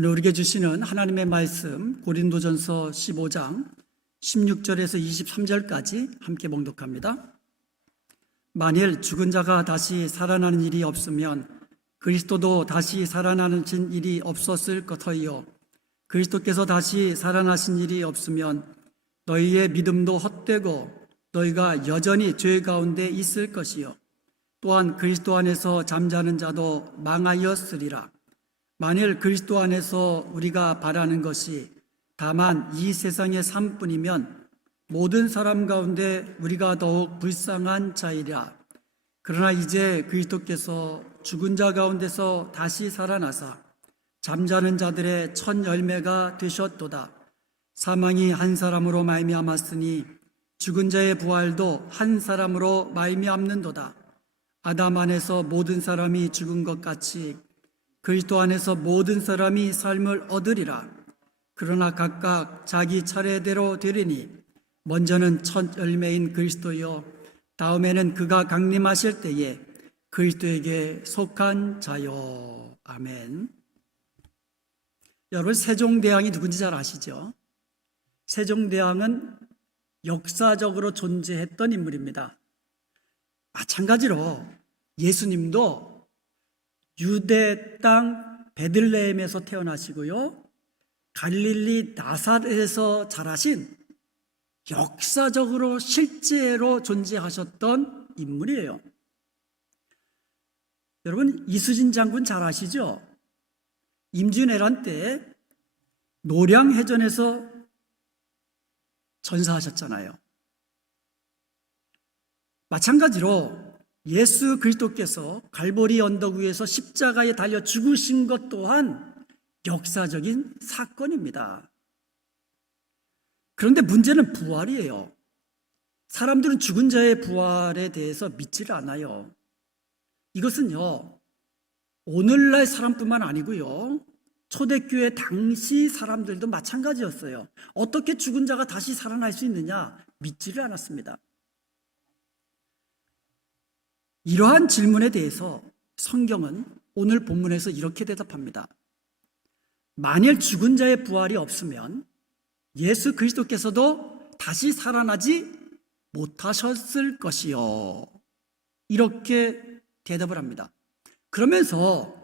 오늘 우리에게 주시는 하나님의 말씀 고린도전서 15장 16절에서 23절까지 함께 봉독합니다. 만일 죽은 자가 다시 살아나는 일이 없으면 그리스도도 다시 살아나는 일이 없었을 것이요 그리스도께서 다시 살아나신 일이 없으면 너희의 믿음도 헛되고 너희가 여전히 죄 가운데 있을 것이요 또한 그리스도 안에서 잠자는 자도 망하였으리라. 만일 그리스도 안에서 우리가 바라는 것이 다만 이 세상의 삶뿐이면 모든 사람 가운데 우리가 더욱 불쌍한 자이라. 그러나 이제 그리스도께서 죽은 자 가운데서 다시 살아나사 잠자는 자들의 첫 열매가 되셨도다. 사망이 한 사람으로 말미암았으니 죽은 자의 부활도 한 사람으로 말미암는도다. 아담 안에서 모든 사람이 죽은 것 같이 그리스도 안에서 모든 사람이 삶을 얻으리라. 그러나 각각 자기 차례대로 되리니 먼저는 첫 열매인 그리스도요 다음에는 그가 강림하실 때에 그리스도에게 속한 자요. 아멘. 여러분, 세종대왕이 누군지 잘 아시죠? 세종대왕은 역사적으로 존재했던 인물입니다. 마찬가지로 예수님도 유대 땅 베들레헴에서 태어나시고요 갈릴리 나사렛에서 자라신 역사적으로 실제로 존재하셨던 인물이에요. 여러분, 이수진 장군 잘 아시죠? 임진왜란 때 노량해전에서 전사하셨잖아요. 마찬가지로 예수 그리스도께서 갈보리 언덕 위에서 십자가에 달려 죽으신 것 또한 역사적인 사건입니다. 그런데 문제는 부활이에요. 사람들은 죽은 자의 부활에 대해서 믿지를 않아요. 이것은요, 오늘날 사람뿐만 아니고요, 초대교회 당시 사람들도 마찬가지였어요. 어떻게 죽은 자가 다시 살아날 수 있느냐? 믿지를 않았습니다. 이러한 질문에 대해서 성경은 오늘 본문에서 이렇게 대답합니다. 만일 죽은 자의 부활이 없으면 예수 그리스도께서도 다시 살아나지 못하셨을 것이요. 이렇게 대답을 합니다. 그러면서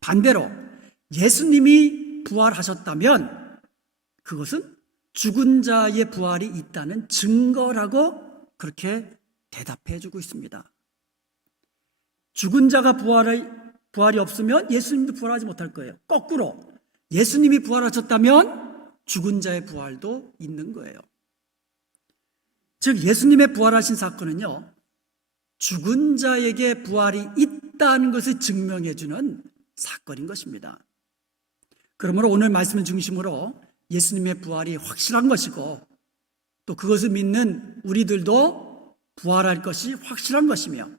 반대로 예수님이 부활하셨다면 그것은 죽은 자의 부활이 있다는 증거라고 그렇게 대답해 주고 있습니다. 죽은 자가 부활이 없으면 예수님도 부활하지 못할 거예요. 거꾸로 예수님이 부활하셨다면 죽은 자의 부활도 있는 거예요. 즉 예수님의 부활하신 사건은요, 죽은 자에게 부활이 있다는 것을 증명해 주는 사건인 것입니다. 그러므로 오늘 말씀을 중심으로 예수님의 부활이 확실한 것이고 또 그것을 믿는 우리들도 부활할 것이 확실한 것이며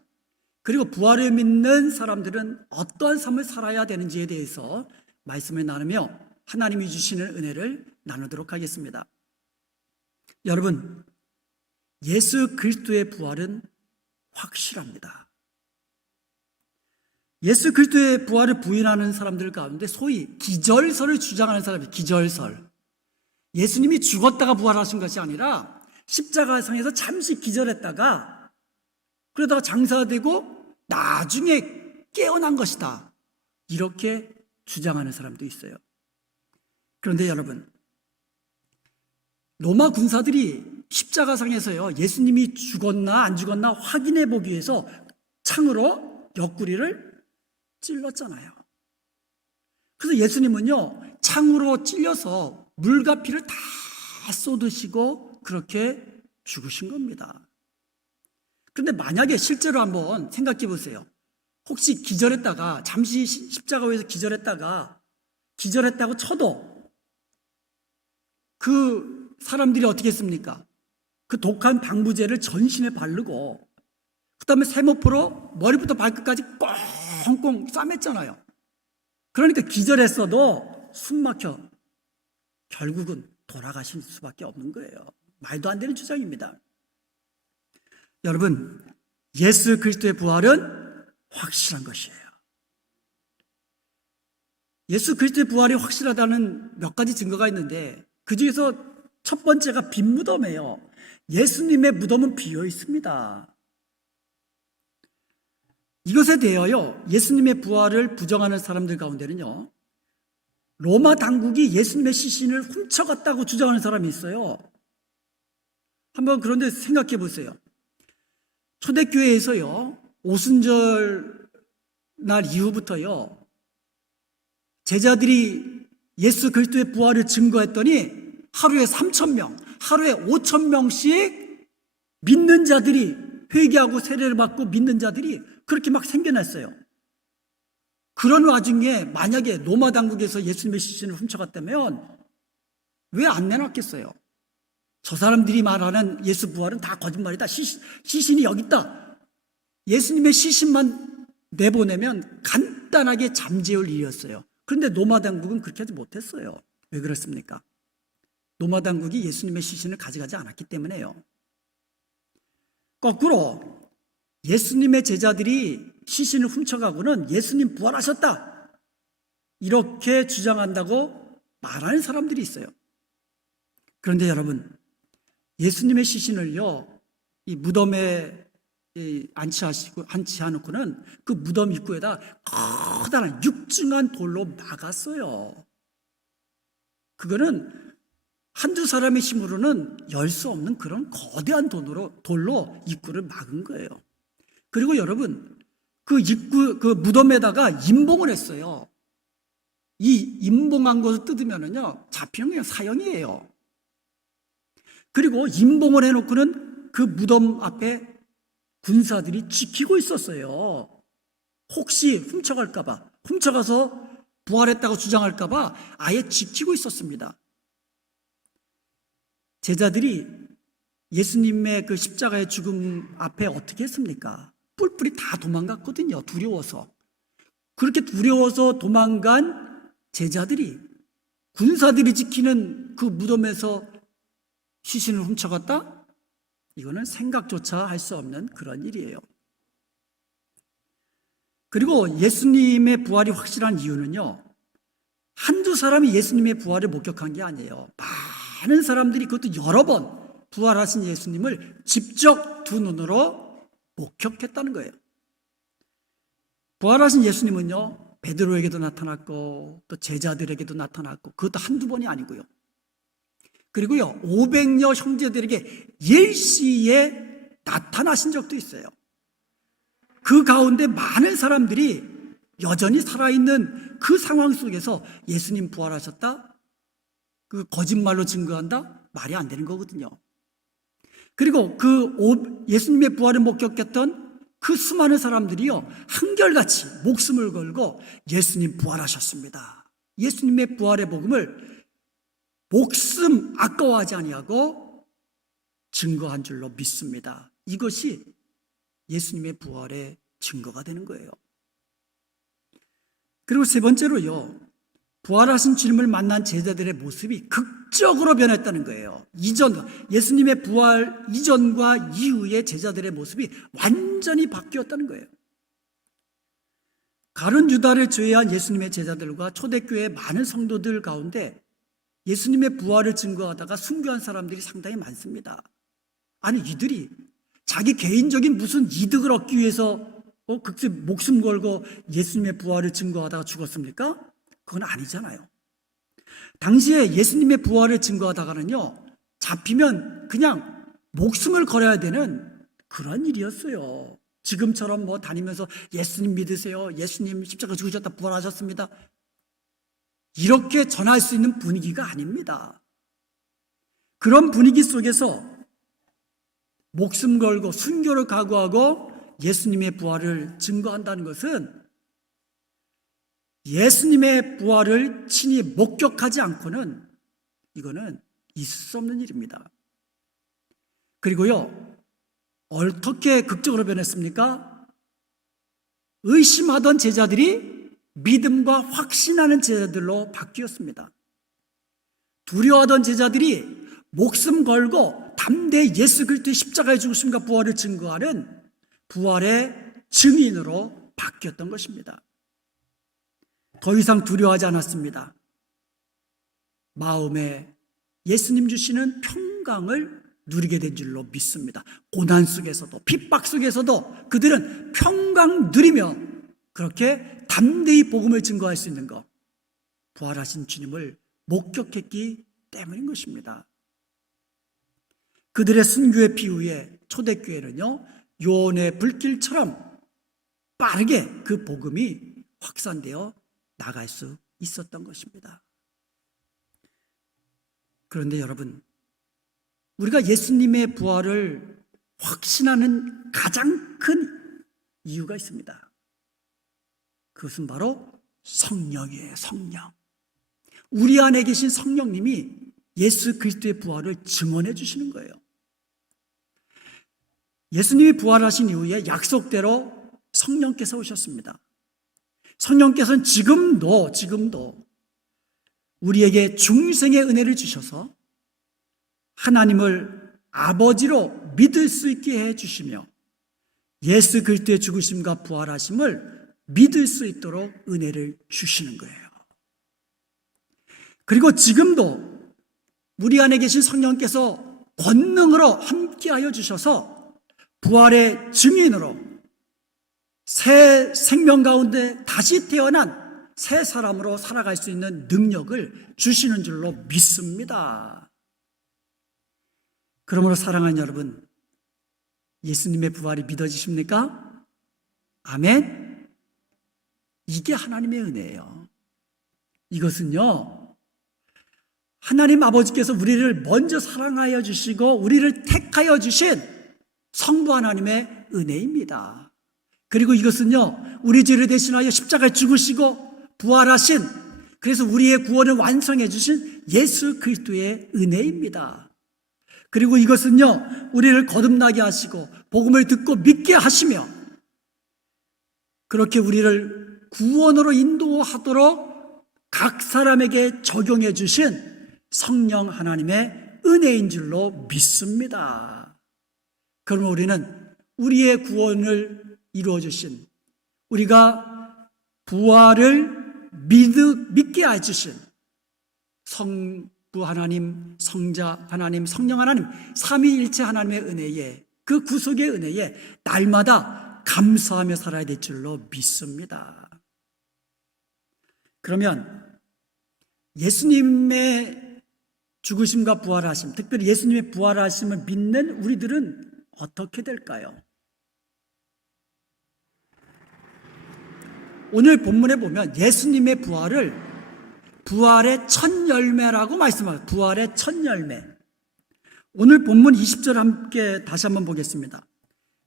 그리고 부활을 믿는 사람들은 어떠한 삶을 살아야 되는지에 대해서 말씀을 나누며 하나님이 주시는 은혜를 나누도록 하겠습니다. 여러분, 예수 그리스도의 부활은 확실합니다. 예수 그리스도의 부활을 부인하는 사람들 가운데 소위 기절설을 주장하는 사람이 기절설. 예수님이 죽었다가 부활하신 것이 아니라 십자가상에서 잠시 기절했다가 그러다가 장사되고 나중에 깨어난 것이다. 이렇게 주장하는 사람도 있어요. 그런데 여러분, 로마 군사들이 십자가상에서요, 예수님이 죽었나 안 죽었나 확인해 보기 위해서 창으로 옆구리를 찔렀잖아요. 그래서 예수님은요, 창으로 찔려서 물과 피를 다 쏟으시고 그렇게 죽으신 겁니다. 그런데 만약에 실제로 한번 생각해 보세요. 혹시 기절했다가 잠시 십자가 위에서 기절했다고 쳐도 그 사람들이 어떻게 했습니까? 그 독한 방부제를 전신에 바르고 그 다음에 세모포로 머리부터 발끝까지 꽁꽁 싸맸잖아요. 그러니까 기절했어도 숨 막혀 결국은 돌아가실 수밖에 없는 거예요. 말도 안 되는 주장입니다. 여러분, 예수 그리스도의 부활은 확실한 것이에요. 예수 그리스도의 부활이 확실하다는 몇 가지 증거가 있는데 그 중에서 첫 번째가 빈 무덤이에요. 예수님의 무덤은 비어 있습니다. 이것에 대하여 예수님의 부활을 부정하는 사람들 가운데는요, 로마 당국이 예수님의 시신을 훔쳐갔다고 주장하는 사람이 있어요. 한번 그런데 생각해 보세요. 초대교회에서요, 오순절 날 이후부터요, 제자들이 예수 그리스도의 부활을 증거했더니 하루에 3,000명, 하루에 5,000명씩 믿는 자들이, 회개하고 세례를 받고 믿는 자들이 그렇게 막 생겨났어요. 그런 와중에 만약에 로마 당국에서 예수님의 시신을 훔쳐갔다면 왜 안 내놨겠어요? 저 사람들이 말하는 예수 부활은 다 거짓말이다. 시신이 여기 있다. 예수님의 시신만 내보내면 간단하게 잠재울 일이었어요. 그런데 로마 당국은 그렇게 하지 못했어요. 왜 그렇습니까? 로마 당국이 예수님의 시신을 가져가지 않았기 때문에요. 거꾸로 예수님의 제자들이 시신을 훔쳐가고는 예수님 부활하셨다, 이렇게 주장한다고 말하는 사람들이 있어요. 그런데 여러분, 예수님의 시신을요, 이 무덤에 안치해놓고는 그 무덤 입구에다 커다란 육중한 돌로 막았어요. 그거는 한두 사람의 힘으로는 열 수 없는 그런 거대한 돌로 입구를 막은 거예요. 그리고 여러분, 그 무덤에다가 임봉을 했어요. 이 임봉한 것을 뜯으면은요, 잡히는 그냥 사형이에요. 그리고 임봉을 해놓고는 그 무덤 앞에 군사들이 지키고 있었어요. 혹시 훔쳐가서 부활했다고 주장할까봐 아예 지키고 있었습니다. 제자들이 예수님의 그 십자가의 죽음 앞에 어떻게 했습니까? 뿔뿔이 다 도망갔거든요. 두려워서. 그렇게 두려워서 도망간 제자들이 군사들이 지키는 그 무덤에서 시신을 훔쳐갔다? 이거는 생각조차 할 수 없는 그런 일이에요. 그리고 예수님의 부활이 확실한 이유는요, 한두 사람이 예수님의 부활을 목격한 게 아니에요. 많은 사람들이, 그것도 여러 번 부활하신 예수님을 직접 두 눈으로 목격했다는 거예요. 부활하신 예수님은요, 베드로에게도 나타났고 또 제자들에게도 나타났고, 그것도 한두 번이 아니고요. 그리고요, 500여 형제들에게 일시에 나타나신 적도 있어요. 그 가운데 많은 사람들이 여전히 살아있는 그 상황 속에서 예수님 부활하셨다? 그 거짓말로 증거한다? 말이 안 되는 거거든요. 그리고 예수님의 부활을 목격했던 그 수많은 사람들이요, 한결같이 목숨을 걸고 예수님 부활하셨습니다, 예수님의 부활의 복음을 목숨 아까워하지 아니하고 증거한 줄로 믿습니다. 이것이 예수님의 부활의 증거가 되는 거예요. 그리고 세 번째로요, 부활하신 주님을 만난 제자들의 모습이 극적으로 변했다는 거예요. 예수님의 부활 이전과 이후의 제자들의 모습이 완전히 바뀌었다는 거예요. 가룟 유다를 제외한 예수님의 제자들과 초대교회의 많은 성도들 가운데 예수님의 부활을 증거하다가 순교한 사람들이 상당히 많습니다. 아니, 이들이 자기 개인적인 무슨 이득을 얻기 위해서 극세 목숨 걸고 예수님의 부활을 증거하다가 죽었습니까? 그건 아니잖아요. 당시에 예수님의 부활을 증거하다가는요, 잡히면 그냥 목숨을 걸어야 되는 그런 일이었어요. 지금처럼 다니면서 예수님 믿으세요, 예수님 십자가 죽으셨다, 부활하셨습니다, 이렇게 전할 수 있는 분위기가 아닙니다. 그런 분위기 속에서 목숨 걸고 순교를 각오하고 예수님의 부활을 증거한다는 것은 예수님의 부활을 친히 목격하지 않고는 이거는 있을 수 없는 일입니다. 그리고요, 어떻게 극적으로 변했습니까? 의심하던 제자들이 믿음과 확신하는 제자들로 바뀌었습니다. 두려워하던 제자들이 목숨 걸고 담대히 예수 그리스도의 십자가의 죽으심과 부활을 증거하는 부활의 증인으로 바뀌었던 것입니다. 더 이상 두려워하지 않았습니다. 마음에 예수님 주시는 평강을 누리게 된 줄로 믿습니다. 고난 속에서도 핍박 속에서도 그들은 평강 누리며 그렇게 담대히 복음을 증거할 수 있는 것, 부활하신 주님을 목격했기 때문인 것입니다. 그들의 순교의 비후에 초대교회는요, 요원의 불길처럼 빠르게 그 복음이 확산되어 나갈 수 있었던 것입니다. 그런데 여러분, 우리가 예수님의 부활을 확신하는 가장 큰 이유가 있습니다. 그것은 바로 성령이에요. 성령. 우리 안에 계신 성령님이 예수 그리스도의 부활을 증언해 주시는 거예요. 예수님이 부활하신 이후에 약속대로 성령께서 오셨습니다. 성령께서는 지금도 우리에게 중생의 은혜를 주셔서 하나님을 아버지로 믿을 수 있게 해주시며 예수 그리스도의 죽으심과 부활하심을 믿을 수 있도록 은혜를 주시는 거예요. 그리고 지금도 우리 안에 계신 성령께서 권능으로 함께하여 주셔서 부활의 증인으로 새 생명 가운데 다시 태어난 새 사람으로 살아갈 수 있는 능력을 주시는 줄로 믿습니다. 그러므로 사랑하는 여러분, 예수님의 부활이 믿어지십니까? 아멘? 이게 하나님의 은혜예요. 이것은요, 하나님 아버지께서 우리를 먼저 사랑하여 주시고 우리를 택하여 주신 성부 하나님의 은혜입니다. 그리고 이것은요, 우리 죄를 대신하여 십자가에 죽으시고 부활하신, 그래서 우리의 구원을 완성해 주신 예수 그리스도의 은혜입니다. 그리고 이것은요, 우리를 거듭나게 하시고 복음을 듣고 믿게 하시며 그렇게 우리를 구원으로 인도하도록 각 사람에게 적용해 주신 성령 하나님의 은혜인 줄로 믿습니다. 그러면 우리는 우리의 구원을 이루어 주신, 우리가 부활을 믿게 해주신 성부 하나님, 성자 하나님, 성령 하나님, 삼위일체 하나님의 은혜에, 그 구속의 은혜에 날마다 감사하며 살아야 될 줄로 믿습니다. 그러면 예수님의 죽으심과 부활하심, 특별히 예수님의 부활하심을 믿는 우리들은 어떻게 될까요? 오늘 본문에 보면 예수님의 부활의 첫 열매라고 말씀합니다. 부활의 첫 열매. 오늘 본문 20절 함께 다시 한번 보겠습니다.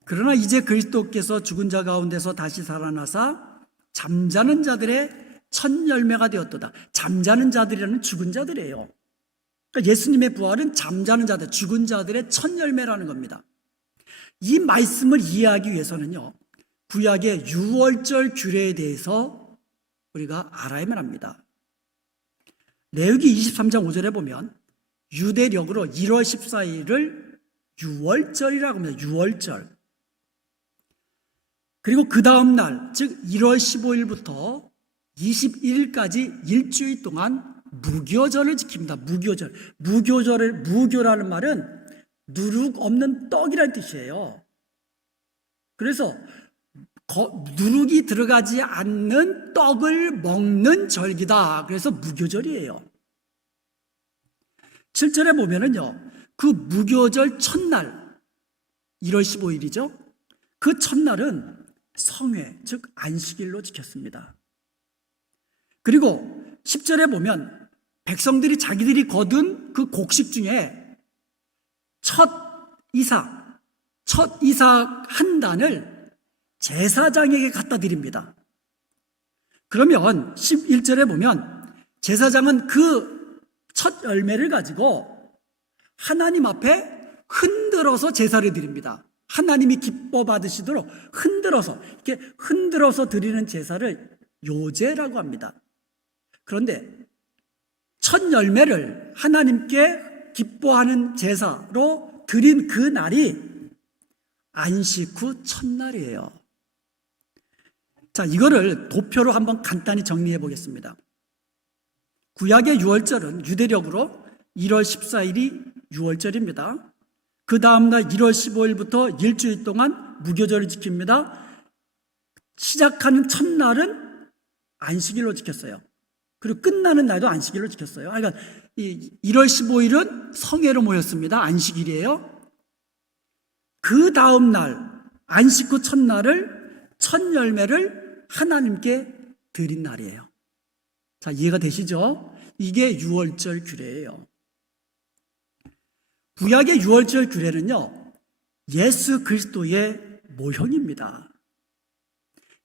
그러나 이제 그리스도께서 죽은 자 가운데서 다시 살아나사 잠자는 자들의 첫 열매가 되었도다. 잠자는 자들이라는 죽은 자들이에요. 그러니까 예수님의 부활은 잠자는 자들, 죽은 자들의 첫 열매라는 겁니다. 이 말씀을 이해하기 위해서는요, 구약의 유월절 규례에 대해서 우리가 알아야만 합니다. 레위기 23장 5절에 보면 유대력으로 1월 14일을 유월절이라고 합니다. 유월절. 그리고 그 다음 날, 즉 1월 15일부터 21일까지 일주일 동안 무교절을 지킵니다. 무교절. 무교라는 말은 누룩 없는 떡이라는 뜻이에요. 그래서 누룩이 들어가지 않는 떡을 먹는 절기다. 그래서 무교절이에요. 7절에 보면은요, 그 무교절 첫날, 1월 15일이죠. 그 첫날은 성회, 즉 안식일로 지켰습니다. 그리고 10절에 보면 백성들이 자기들이 거둔 그 곡식 중에 첫 이삭 한 단을 제사장에게 갖다 드립니다. 그러면 11절에 보면 제사장은 그 첫 열매를 가지고 하나님 앞에 흔들어서 제사를 드립니다. 하나님이 기뻐 받으시도록 이렇게 흔들어서 드리는 제사를 요제라고 합니다. 그런데 첫 열매를 하나님께 기뻐하는 제사로 드린 그 날이 안식 후 첫날이에요. 자, 이거를 도표로 한번 간단히 정리해 보겠습니다. 구약의 유월절은 유대력으로 1월 14일이 유월절입니다. 그 다음날 1월 15일부터 일주일 동안 무교절을 지킵니다. 시작하는 첫날은 안식일로 지켰어요. 그리고 끝나는 날도 안식일로 지켰어요. 그러니까 1월 15일은 성회로 모였습니다. 안식일이에요. 그 다음 날 안식 후 첫날을 첫 열매를 하나님께 드린 날이에요. 자, 이해가 되시죠? 이게 유월절 규례예요. 구약의 유월절 규례는요, 예수 그리스도의 모형입니다.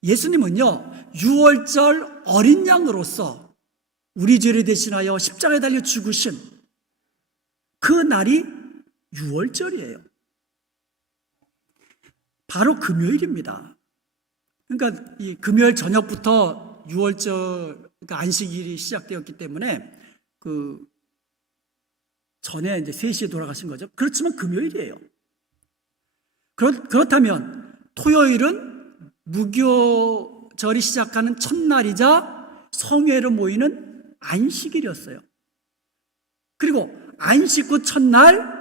예수님은요, 유월절 어린 양으로서 우리 죄를 대신하여 십자가에 달려 죽으신 그 날이 유월절이에요. 바로 금요일입니다. 그러니까 이 금요일 저녁부터 유월절, 그러니까 안식일이 시작되었기 때문에 그 전에 이제 3시에 돌아가신 거죠. 그렇지만 금요일이에요. 그렇다면 토요일은 무교절이 시작하는 첫날이자 성회로 모이는 안식일이었어요. 그리고 안식 후 첫날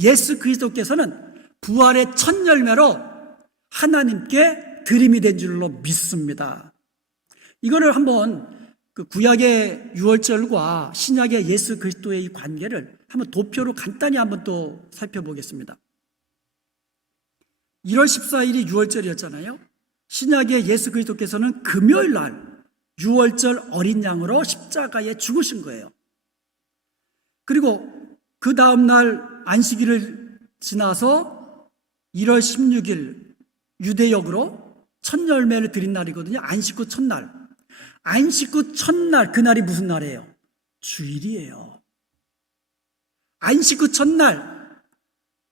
예수 그리스도께서는 부활의 첫 열매로 하나님께 드림이 된 줄로 믿습니다. 이거를 한번 그 구약의 유월절과 신약의 예수 그리스도의 이 관계를 한번 도표로 간단히 한번 또 살펴보겠습니다. 1월 14일이 유월절이었잖아요. 신약의 예수 그리스도께서는 금요일 날 유월절 어린 양으로 십자가에 죽으신 거예요. 그리고 그 다음 날 안식일을 지나서 1월 16일 유대역으로 첫 열매를 드린 날이거든요. 안식 후 첫날. 안식 후 첫날, 그날이 무슨 날이에요? 주일이에요. 안식 후 첫날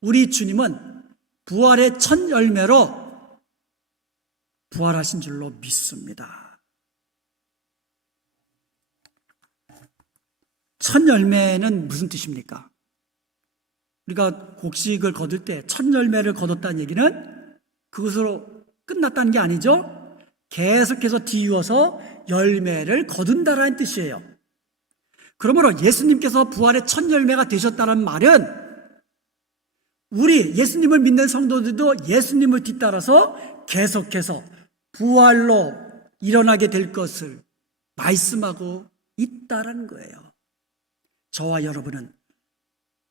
우리 주님은 부활의 첫 열매로 부활하신 줄로 믿습니다. 첫 열매는 무슨 뜻입니까? 우리가 곡식을 거둘 때 첫 열매를 거뒀다는 얘기는 그것으로 끝났다는 게 아니죠. 계속해서 뒤이어서 열매를 거둔다라는 뜻이에요. 그러므로 예수님께서 부활의 첫 열매가 되셨다는 말은 우리 예수님을 믿는 성도들도 예수님을 뒤따라서 계속해서 부활로 일어나게 될 것을 말씀하고 있다라는 거예요. 저와 여러분은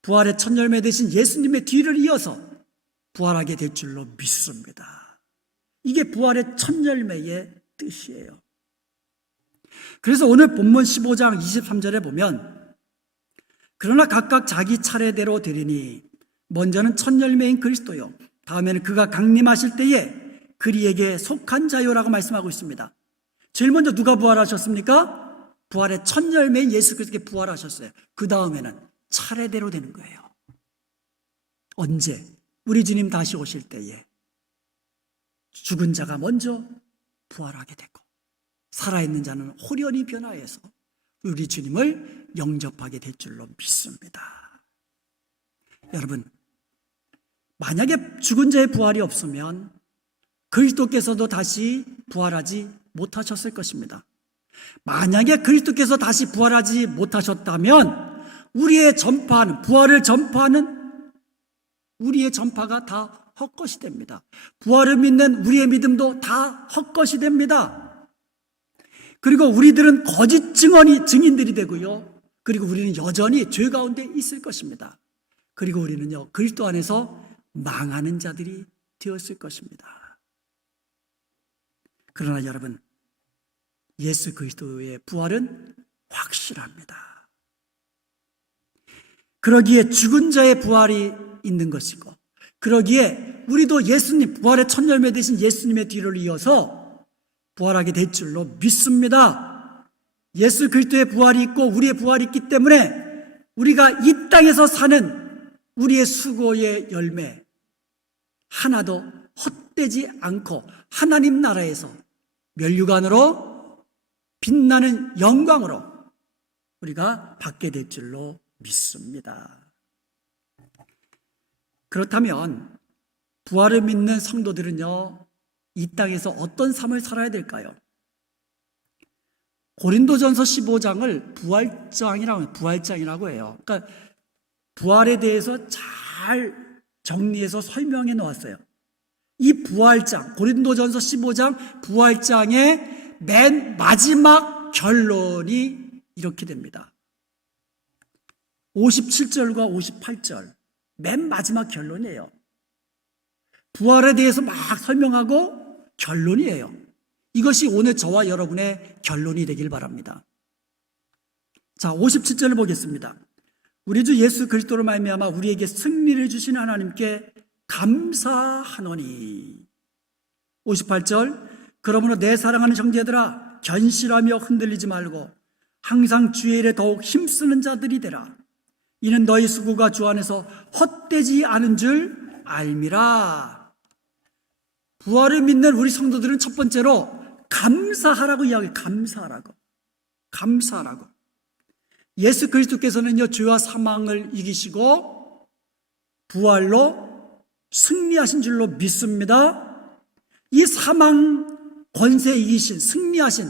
부활의 첫 열매 되신 예수님의 뒤를 이어서 부활하게 될 줄로 믿습니다. 이게 부활의 첫 열매의 뜻이에요. 그래서 오늘 본문 15장 23절에 보면 그러나 각각 자기 차례대로 되리니 먼저는 첫 열매인 그리스도요 다음에는 그가 강림하실 때에 그리에게 속한 자요라고 말씀하고 있습니다. 제일 먼저 누가 부활하셨습니까? 부활의 첫 열매인 예수 그리스도께 부활하셨어요. 그 다음에는 차례대로 되는 거예요. 언제? 우리 주님 다시 오실 때에 죽은 자가 먼저 부활하게 되고 살아있는 자는 호련히 변화해서 우리 주님을 영접하게 될 줄로 믿습니다. 여러분, 만약에 죽은 자의 부활이 없으면 그리스도께서도 다시 부활하지 못하셨을 것입니다. 만약에 그리스도께서 다시 부활하지 못하셨다면 우리의 전파는, 부활을 전파하는 우리의 전파가 다 헛것이 됩니다. 부활을 믿는 우리의 믿음도 다 헛것이 됩니다. 그리고 우리들은 거짓 증인들이 되고요. 그리고 우리는 여전히 죄 가운데 있을 것입니다. 그리고 우리는요, 그리스도 안에서 망하는 자들이 되었을 것입니다. 그러나 여러분, 예수 그리스도의 부활은 확실합니다. 그러기에 죽은 자의 부활이 있는 것이고, 그러기에 우리도 예수님, 부활의 첫 열매 되신 예수님의 뒤를 이어서 부활하게 될 줄로 믿습니다. 예수 그리스도의 부활이 있고 우리의 부활이 있기 때문에 우리가 이 땅에서 사는 우리의 수고의 열매 하나도 헛되지 않고 하나님 나라에서 면류관으로 빛나는 영광으로 우리가 받게 될 줄로 믿습니다. 그렇다면 부활을 믿는 성도들은요, 이 땅에서 어떤 삶을 살아야 될까요? 고린도전서 15장을 부활장이라고 해요. 그러니까 부활에 대해서 잘 정리해서 설명해 놓았어요. 이 부활장, 고린도전서 15장 부활장의 맨 마지막 결론이 이렇게 됩니다. 57절과 58절, 맨 마지막 결론이에요. 부활에 대해서 막 설명하고 결론이에요. 이것이 오늘 저와 여러분의 결론이 되길 바랍니다. 자, 57절을 보겠습니다. 우리 주 예수 그리스도로 말미암아 우리에게 승리를 주신 하나님께 감사하노니. 58절, 그러므로 내 사랑하는 형제들아 견실하며 흔들리지 말고 항상 주의 일에 더욱 힘쓰는 자들이 되라. 이는 너희 수고가 주 안에서 헛되지 않은 줄 알미라. 부활을 믿는 우리 성도들은 첫 번째로 감사하라고 이야기해요. 감사하라고. 예수 그리스도께서는요, 죄와 사망을 이기시고 부활로 승리하신 줄로 믿습니다. 이 사망 권세 이기신, 승리하신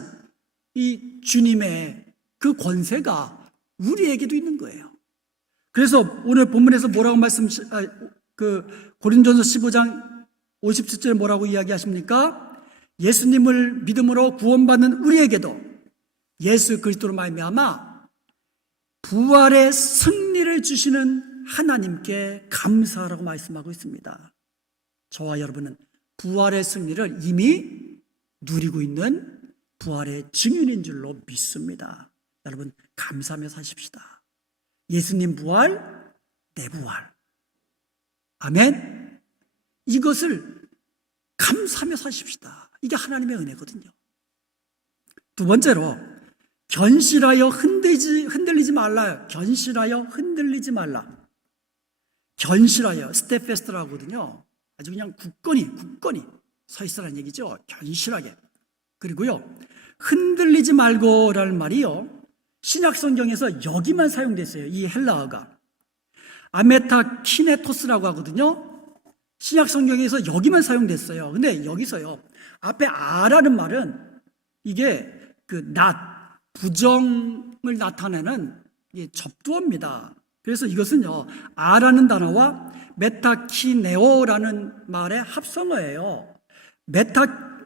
이 주님의 그 권세가 우리에게도 있는 거예요. 그래서 오늘 본문에서 뭐라고 고린도전서 15장 57절에 뭐라고 이야기하십니까? 예수님을 믿음으로 구원받는 우리에게도 예수 그리스도로 말미암아 부활의 승리를 주시는 하나님께 감사하라고 말씀하고 있습니다. 저와 여러분은 부활의 승리를 이미 누리고 있는 부활의 증인인 줄로 믿습니다. 여러분 감사하며 사십시다. 예수님 부활, 내 부활. 아멘. 이것을 감사하며 사십시다. 이게 하나님의 은혜거든요. 두 번째로 견실하여 흔들리지 말라요. 견실하여 흔들리지 말라. 견실하여 스테페스트라고 하거든요. 아주 그냥 굳건히 서 있으라는 얘기죠. 견실하게. 그리고요, 흔들리지 말고라는 말이요, 신약 성경에서 여기만 사용됐어요. 이 헬라어가 아메타 키네토스라고 하거든요. 신약 성경에서 여기만 사용됐어요. 근데 여기서요, 앞에 아라는 말은 이게 부정을 나타내는 접두어입니다. 그래서 이것은요, 아라는 단어와 메타키네오라는 말의 합성어예요.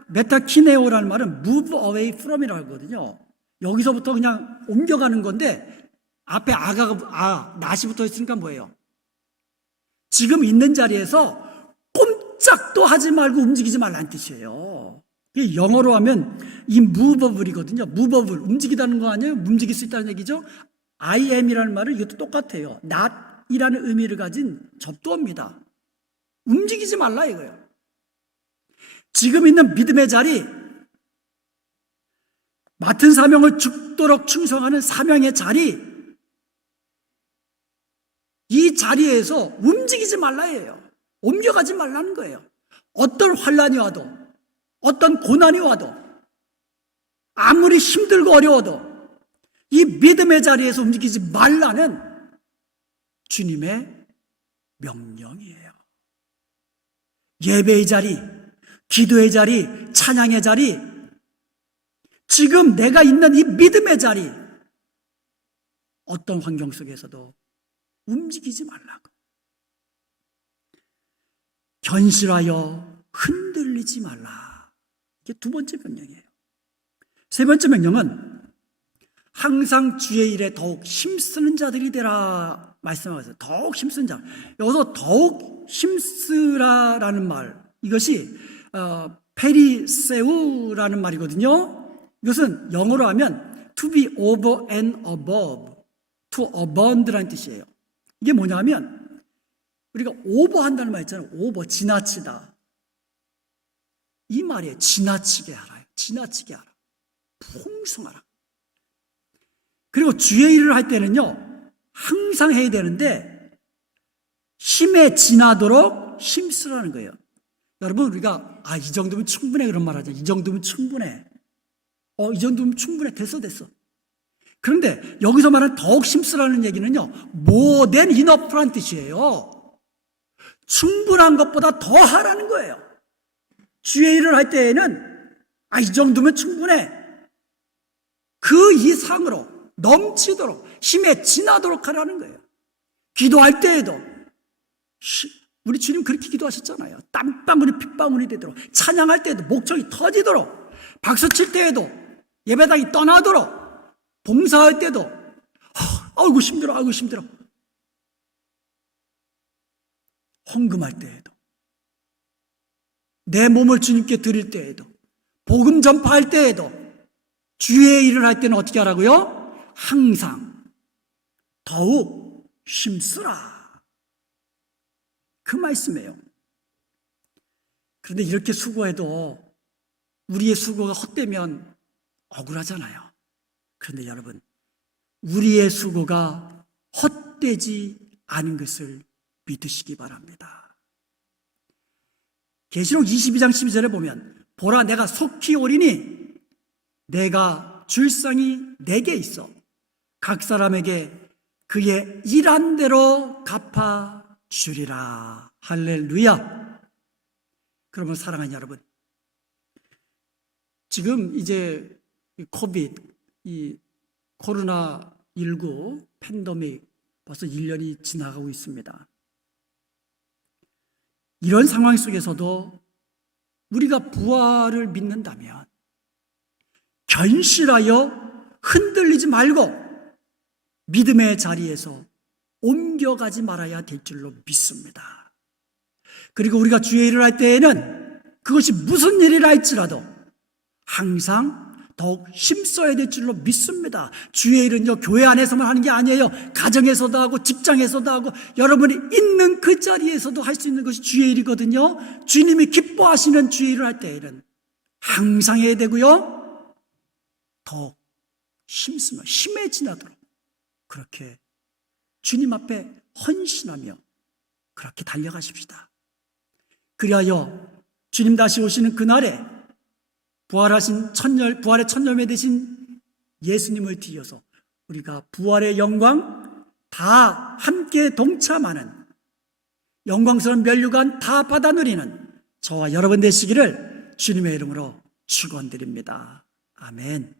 메타키네오라는 말은 move away from이라고 하거든요. 여기서부터 그냥 옮겨가는 건데 앞에 낫이 붙어 있으니까 뭐예요? 지금 있는 자리에서 꼼짝도 하지 말고 움직이지 말라는 뜻이에요. 영어로 하면 이 moveable이거든요. moveable, 움직이다는 거 아니에요? 움직일 수 있다는 얘기죠. I am이라는 말은 이것도 똑같아요. not이라는 의미를 가진 접두어입니다. 움직이지 말라 이거예요. 지금 있는 믿음의 자리, 맡은 사명을 죽도록 충성하는 사명의 자리, 이 자리에서 움직이지 말라예요. 옮겨가지 말라는 거예요. 어떤 환난이 와도, 어떤 고난이 와도, 아무리 힘들고 어려워도 이 믿음의 자리에서 움직이지 말라는 주님의 명령이에요. 예배의 자리, 기도의 자리, 찬양의 자리, 지금 내가 있는 이 믿음의 자리, 어떤 환경 속에서도 움직이지 말라고. 견실하여 흔들리지 말라. 이게 두 번째 명령이에요. 세 번째 명령은 항상 주의 일에 더욱 힘쓰는 자들이 되라 말씀하고 있어요. 더욱 힘쓰는 자. 여기서 더욱 힘쓰라라는 말, 이것이 페리세우라는 말이거든요. 이것은 영어로 하면 to be over and above, to abound라는 뜻이에요. 이게 뭐냐면 우리가 오버한다는 말 있잖아요. 오버, 지나치다. 이 말이에요. 지나치게 하라. 지나치게 하라. 풍성하라. 그리고 주의 일을 할 때는요, 항상 해야 되는데 힘에 지나도록 힘쓰라는 거예요. 여러분, 우리가 이 정도면 충분해 그런 말 하죠. 이 정도면 충분해. 이 정도면 충분해. 됐어. 그런데 여기서 말하는 더욱 힘쓰라는 얘기는요, more than enough라는 뜻이에요. 충분한 것보다 더 하라는 거예요. 주의 일을 할 때에는 이 정도면 충분해. 그 이상으로 넘치도록 힘에 지나도록 하라는 거예요. 기도할 때에도 우리 주님 그렇게 기도하셨잖아요. 땀방울이 핏방울이 되도록, 찬양할 때에도 목청이 터지도록, 박수 칠 때에도 예배당이 떠나도록, 봉사할 때도 아이고 힘들어, 아이고 힘들어. 헌금할 때에도, 내 몸을 주님께 드릴 때에도, 복음 전파할 때에도, 주의 일을 할 때는 어떻게 하라고요? 항상 더욱 힘쓰라. 그 말씀이에요. 그런데 이렇게 수고해도 우리의 수고가 헛되면 억울하잖아요. 그런데 여러분, 우리의 수고가 헛되지 않은 것을 믿으시기 바랍니다. 계시록 22장 12절에 보면 보라 내가 속히 오리니 내가 줄 상이 내게 있어 각 사람에게 그의 일한 대로 갚아 주리라. 할렐루야. 그러면 사랑하는 여러분, 지금 이제 코비드, 이 코로나19 팬데믹 벌써 1년이 지나가고 있습니다. 이런 상황 속에서도 우리가 부활을 믿는다면 견실하여 흔들리지 말고 믿음의 자리에서 옮겨가지 말아야 될 줄로 믿습니다. 그리고 우리가 주의 일을 할 때에는 그것이 무슨 일이라 할지라도 항상 더욱 힘써야 될 줄로 믿습니다. 주의 일은요, 교회 안에서만 하는 게 아니에요. 가정에서도 하고 직장에서도 하고 여러분이 있는 그 자리에서도 할 수 있는 것이 주의 일이거든요. 주님이 기뻐하시는 주의 일을 할 때에는 항상 해야 되고요, 더욱 힘쓰며 힘에 지나도록 그렇게 주님 앞에 헌신하며 그렇게 달려가십시다. 그리하여 주님 다시 오시는 그날에 부활의 첫 열매 되신 예수님을 뒤이어서 우리가 부활의 영광 다 함께 동참하는 영광스러운 면류관 다 받아 누리는 저와 여러분 되시기를 주님의 이름으로 축원드립니다. 아멘.